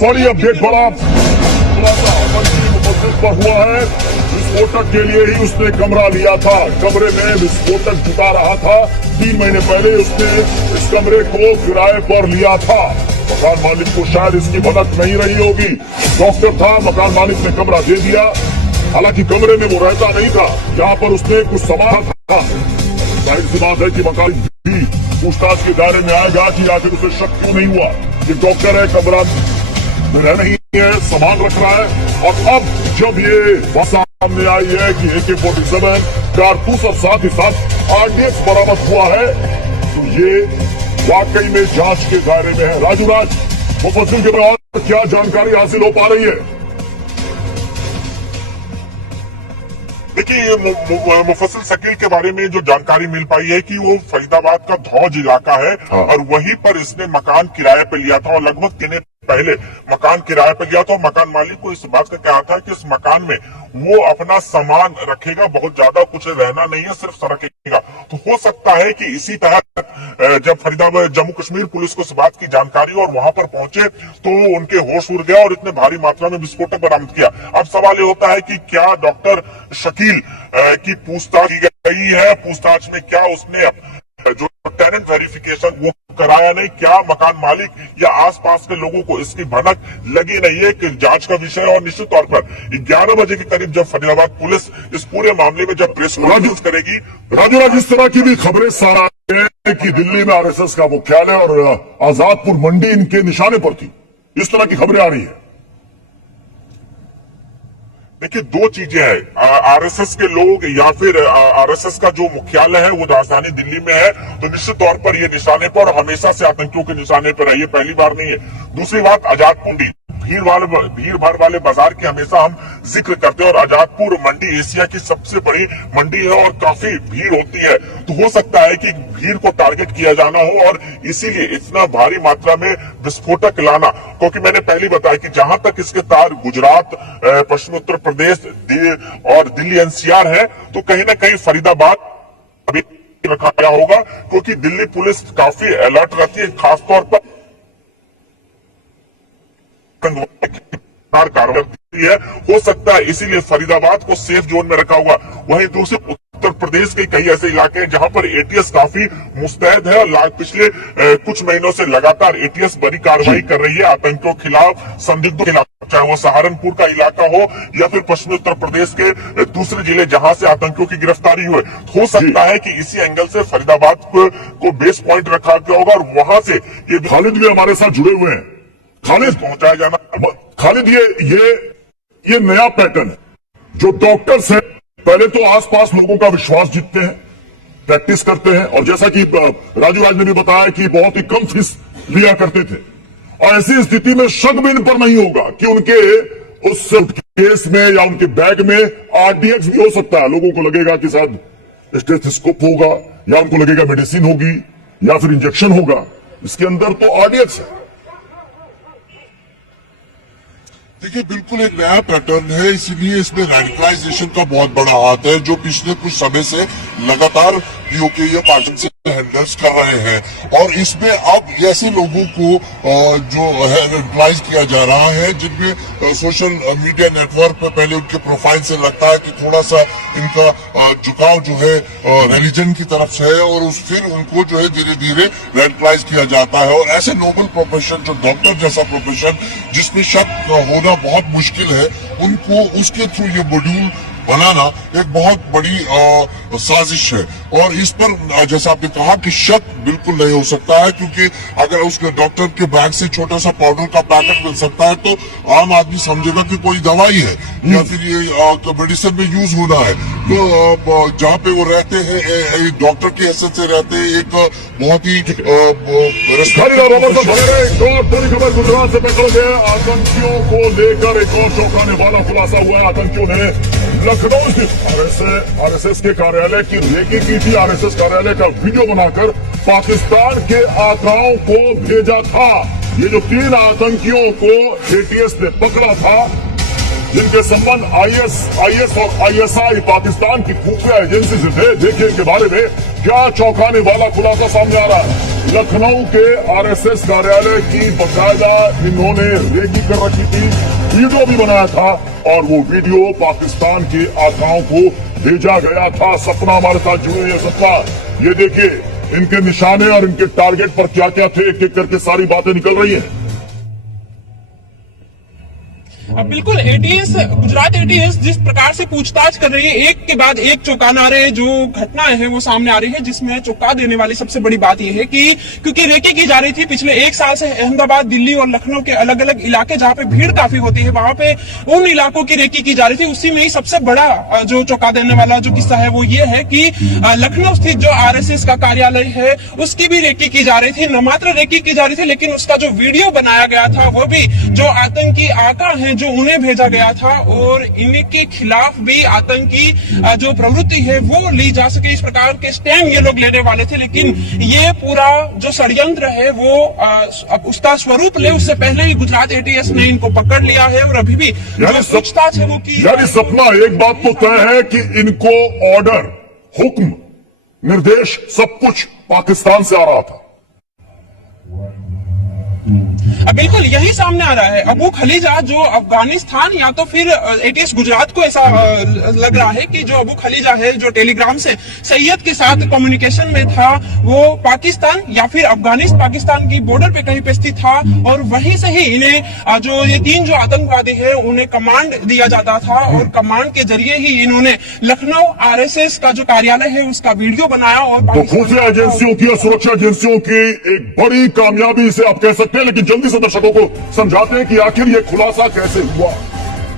बड़ी अपडेट बड़ा खुलासा मुफस्सिल पर हुआ है। विस्फोटक के लिए ही उसने कमरा लिया था, कमरे में विस्फोटक जुटा रहा था। 3 महीने पहले उसने इस कमरे को किराए पर लिया था। मकान मालिक को शायद इसकी भनक नहीं रही होगी। डॉक्टर था, मकान मालिक ने कमरा दे दिया। हालांकि कमरे में वो रहता नहीं था, जहां पर उसने कुछ सामान था। जाहिर सी बात है कि मकान भी पूछताछ के दायरे में आएगा कि आखिर उसे शक क्यों नहीं हुआ कि डॉक्टर है, कमरा में रह नहीं है, सामान रख रहा है। और अब जब ये बात सामने आई है कि AK-47 कारतूस और साथ ही साथ RDX बरामद हुआ है, तो ये वाकई में जांच के दायरे में है। राजू राज, मुफस्सिल के बाद क्या जानकारी हासिल हो पा रही है? देखिए, मुफस्सिल शकील के बारे में जो जानकारी मिल पाई है कि वो फरीदाबाद का धौज इलाका है। हाँ। और वहीं पर इसने मकान किराए पे लिया था और लगभग 3 पहले मकान किराए पे लिया था। और मकान मालिक को इस बात का कहा था कि इस मकान में वो अपना सामान रखेगा, बहुत ज्यादा कुछ रहना नहीं है, सिर्फ रखेगा। तो हो सकता है कि इसी तरह जब फरीदाबाद जम्मू कश्मीर पुलिस को इस बात की जानकारी और वहां पर पहुंचे तो उनके होश उड़ गया और इतने भारी मात्रा में विस्फोटक बरामद किया। अब सवाल ये होता है कि क्या डॉक्टर शकील की पूछताछ की गई है? पूछताछ में क्या उसने जो टेनेंट वेरिफिकेशन वो कराया नहीं? क्या मकान मालिक या आसपास के लोगों को इसकी भनक लगी नहीं है? कि जांच का विषय। और निश्चित तौर पर 11 बजे के करीब जब फरीदाबाद पुलिस इस पूरे मामले में जब प्रेस कॉन्फ्रेंस करेगी। राजू राज, इस तरह की भी खबरें सारा है कि दिल्ली में RSS का मुख्यालय और आजादपुर मंडी इनके निशाने पर थी। इस तरह की खबरें आ रही है। देखिए, 2 चीजें हैं। RSS के लोग या फिर RSS का जो मुख्यालय है वो राजधानी दिल्ली में है, तो निश्चित तौर पर ये निशाने पर और हमेशा से आतंकियों के निशाने पर है, ये पहली बार नहीं है। दूसरी बात, आजादपुर मंडी भीड़ भाड़ वाले बाजार की हमेशा हम जिक्र करते हैं और आजादपुर मंडी एशिया की सबसे बड़ी मंडी है और काफी भीड़ होती है। तो हो सकता है कि भीड़ को टारगेट किया जाना हो और इसीलिए इतना भारी मात्रा में विस्फोटक लाना। क्योंकि मैंने पहले बताया कि जहां तक इसके तार गुजरात, पश्चिमी उत्तर प्रदेश और दिल्ली NCR है, तो कहीं ना कहीं फरीदाबाद अभी रखा गया होगा, क्योंकि दिल्ली पुलिस काफी अलर्ट रहती है, खासतौर पर कार्रवाई है। हो सकता है इसीलिए फरीदाबाद को सेफ जोन में रखा हुआ। वहीं दूसरे उत्तर प्रदेश के कई ऐसे इलाके हैं जहां पर ATS काफी मुस्तैद है और पिछले कुछ महीनों से लगातार ATS बड़ी कार्रवाई कर रही है आतंकियों के खिलाफ, संदिग्धों के खिलाफ, चाहे वो सहारनपुर का इलाका हो या फिर पश्चिमी उत्तर प्रदेश के दूसरे जिले जहां से आतंकियों की गिरफ्तारी हुई। हो सकता है कि इसी एंगल से फरीदाबाद को बेस पॉइंट रखा गया होगा और वहां से ये खालिद भी हमारे साथ जुड़े हुए हैं। खालिद, पहुंचाया जाना। खालिद, ये नया पैटर्न है। जो डॉक्टर्स हैं पहले तो आसपास लोगों का विश्वास जीतते हैं, प्रैक्टिस करते हैं, और जैसा कि राजू राज ने भी बताया कि बहुत ही कम फीस लिया करते थे। और ऐसी स्थिति में शक भी इन पर नहीं होगा कि उनके उस केस में या उनके बैग में RDX भी हो सकता है। लोगों को लगेगा कि शायद स्टेथोस्कोप होगा या उनको लगेगा मेडिसिन होगी या फिर इंजेक्शन होगा। इसके अंदर तो RDX है। देखिए, बिल्कुल एक नया पैटर्न है, इसीलिए इसमें रेडिकलाइजेशन का बहुत बड़ा हाथ है, जो पिछले कुछ समय से लगातार POK या पार्टी से हैंडल्स कर रहे हैं। और इसमें अब ऐसे लोगों को जो रेडिकलाइज किया जा रहा है जिनमें सोशल मीडिया नेटवर्क पे पहले उनके प्रोफाइल से लगता है कि थोड़ा सा इनका झुकाव जो है रिलीजन की तरफ से है, और फिर उनको जो है धीरे धीरे रेडिकलाइज किया जाता है। और ऐसे नोबल प्रोफेशन, जो डॉक्टर जैसा प्रोफेशन जिसमें शक होना बहुत मुश्किल है, उनको उसके थ्रू ये मॉड्यूल बनाना एक बहुत बड़ी साजिश है। और इस पर जैसा आपने कहा कि शक बिल्कुल नहीं हो सकता है, क्योंकि अगर उसके डॉक्टर के बैग से छोटा सा पाउडर का पैकेट मिल सकता है तो आम आदमी समझेगा कि कोई दवाई है या फिर ये मेडिसिन में यूज होना है। तो जहाँ पे वो रहते हैं, डॉक्टर की हैसियत से रहते हैं, एक बहुत ही गुजरात से पकड़ गए आतंकियों को लेकर एक और चौंकाने वाला खुलासा हुआ है। आतंकियों ने लखनऊ स्थित RSS के कार्यालय की रेकी की थी। RSS कार्यालय का वीडियो बनाकर पाकिस्तान के आकाओं को भेजा था। ये जो 3 आतंकियों को ATS ने पकड़ा था, जिनके संबंध IS और ISI पाकिस्तान की खुफिया एजेंसी से थे, देखिए इनके बारे में क्या चौंकाने वाला खुलासा सामने आ रहा है। लखनऊ के आरएसएस कार्यालय की बकायदा इन्होंने रेकी कर रखी थी, वीडियो भी बनाया था और वो वीडियो पाकिस्तान के आकाओं को भेजा गया था। सपना हमारे साथ जुड़े हैं। सपना, ये देखिए इनके निशाने और इनके टारगेट पर क्या क्या थे, एक एक करके सारी बातें निकल रही हैं। बिल्कुल, एटीएस, गुजरात एटीएस जिस प्रकार से पूछताछ कर रही है, एक के बाद एक चौंकाना रहे जो घटनाएं हैं वो सामने आ रही है, जिसमें चौंका देने वाली सबसे बड़ी बात यह है कि क्योंकि रेकी की जा रही थी पिछले एक साल से अहमदाबाद, दिल्ली और लखनऊ के अलग अलग इलाके जहां पे भीड़ काफी होती है, वहां पे उन इलाकों की रेकी की जा रही थी। उसी में ही सबसे बड़ा जो चौंका देने वाला जो किस्सा है वो ये है कि लखनऊ स्थित जो आरएसएस का कार्यालय है उसकी भी रेकी की जा रही थी। न मात्र रेकी की जा रही थी, लेकिन उसका जो वीडियो बनाया गया था वो भी जो आतंकी आका है जो उन्हें भेजा गया था, और इनके खिलाफ भी आतंकी जो प्रवृत्ति है वो ली जा सके, इस प्रकार के स्टैंड ये लोग लेने वाले थे। लेकिन ये पूरा जो षड्यंत्र है वो अब उसका स्वरूप ले, उससे पहले ही गुजरात एटीएस ने इनको पकड़ लिया है और अभी भी जो पूछताछ है वो की। यानी सपना, एक बात तो तय है कि इनको ऑर्डर, हुक्म, निर्देश सब कुछ पाकिस्तान से आ रहा था। बिल्कुल यही सामने आ रहा है। अबू खलीजा जो अफगानिस्तान या तो फिर एटीएस गुजरात को ऐसा लग रहा है कि जो अबू खलीजा है जो टेलीग्राम से सैयद के साथ कम्युनिकेशन में था वो पाकिस्तान या फिर पाकिस्तान की बॉर्डर पे कहीं पे स्थित था, और वहीं से ही इन्हें जो ये तीन जो आतंकवादी है उन्हें कमांड दिया जाता था, और कमांड के जरिए ही इन्होंने लखनऊ आरएसएस का जो कार्यालय है उसका वीडियो बनाया। और तो खुफिया एजेंसियों की और सुरक्षा एजेंसियों की एक बड़ी कामयाबी इसे आप कह सकते हैं, लेकिन जल्दी से दर्शकों को समझाते हैं कि आखिर ये खुलासा कैसे हुआ।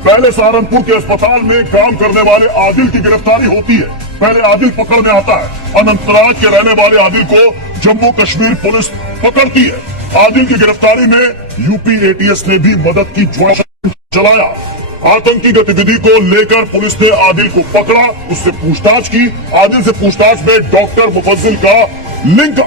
पहले सहारनपुर के अस्पताल में काम करने वाले आदिल की गिरफ्तारी होती है। पहले आदिल पकड़ में आता है। अनंतनाग के रहने वाले आदिल को जम्मू कश्मीर पुलिस पकड़ती है। आदिल की गिरफ्तारी में यूपी एटीएस ने भी मदद की ज्वाला चलाया। आतंकी गतिविधि को लेकर पुलिस ने आदिल को पकड़ा, उससे पूछताछ की। आदिल से पूछताछ में डॉक्टर मुफज्जिल का लिंक।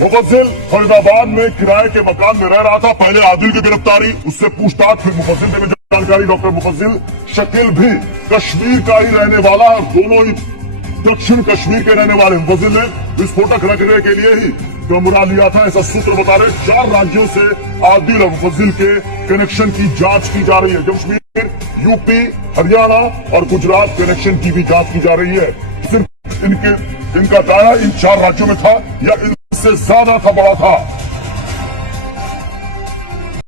मुफज्जिल फरीदाबाद में किराए के मकान में रह रहा था। पहले आदिल की गिरफ्तारी, उससे पूछताछ, फिर मुफज्जिल ने भी जानकारी। डॉक्टर मुफज्जिल शकील भी कश्मीर का ही रहने वाला, दोनों ही दक्षिण कश्मीर के रहने वाले। मुफज्जिल ने विस्फोटक रखने के लिए ही कमरा लिया था, ऐसा सूत्र बता रहे। 4 राज्यों से आदिल और मुफज्जिल के कनेक्शन की जांच की जा रही है। कश्मीर, यूपी, हरियाणा और गुजरात कनेक्शन की भी जांच की जा रही है। सिर्फ इनका दायरा इन 4 राज्यों में था या इससे ज्यादा था, बड़ा था।